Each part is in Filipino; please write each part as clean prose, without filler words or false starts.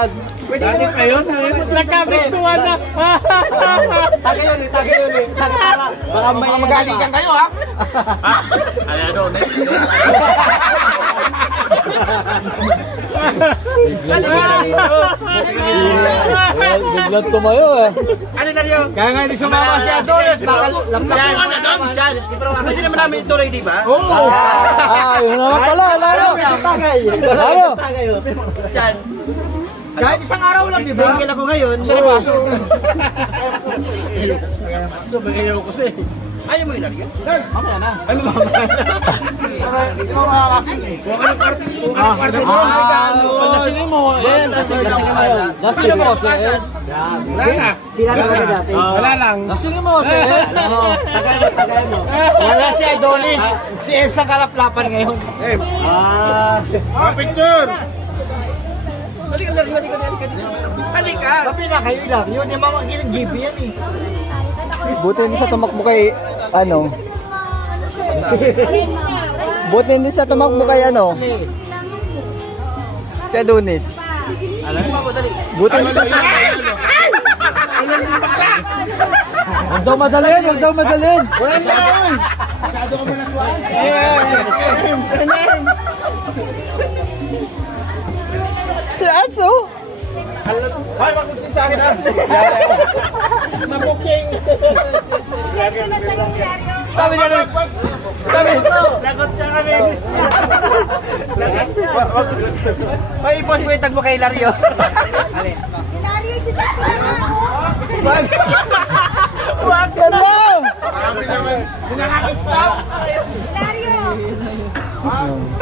yan. Dati pa yun. Nagkagustuhan na. Tagay ulit. Baka may Magalikan kayo ha. Ano, next. Biglang tumayo eh. Ano na yun? Kaya nga hindi sumama si Adonis. Baka lamlaman Ano doon? Diyan. Pwede naman namin ituloy, di ba? Oo. Yun naman pala. Lalo. Tagay. Lalo. Tagay. Diyan. Kahit isang araw lang, di ba? Bigyan ako ngayon. Sa libaso. Ayaw ko siya. Ayaw mo ilagyan? Mamaya na. Ay, mamaya. Ikaw makakalasing eh. Kung anong parte mo, ay gano'n. Lasingin mo. Ayan. Lasingin mo. Lasingin mo kasi. Wala na. Sila na ba dati? Wala lang. Lasingin mo kasi. Oo, tagay mo. Wala si Adonis. Si Eb sa kalaplapan ngayon. Picture! Halika. Halika! Sabi na kayo lang. Yun yung mga gilang GB yan eh. Buti hindi sa tumakbo kay ano. Buti hindi sa tumakbo kay ano. Si Adonis. Buti hindi sa Huwag daw madalin. Huwag daw madalin. Wala na! Masyado ka manaswaan. si Atso. Hoy, mag-buksin sa akin ha! Mag-booking! Sabi na lang! Sabi! Lagot siya kami! May ipon-puwetag mo kay Lario. Lario, si Sato Wag! Wag ka lang. Sabi naman, nakaka-stop! Lario!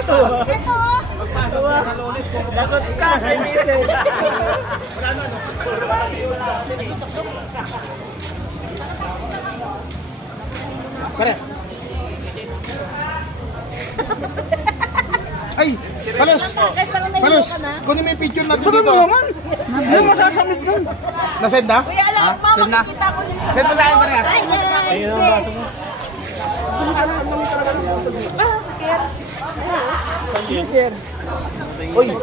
Ito! Lagot ka sa misis. Pare! Ay! Palos! Palos! Kunin mo yung picture natin dito. Ano mo sasamit nun? Nasend na? Kuya, alam mo, makikita ko na. Send mo sa akin pare. Ay, guys! Ah, sakit. Uy!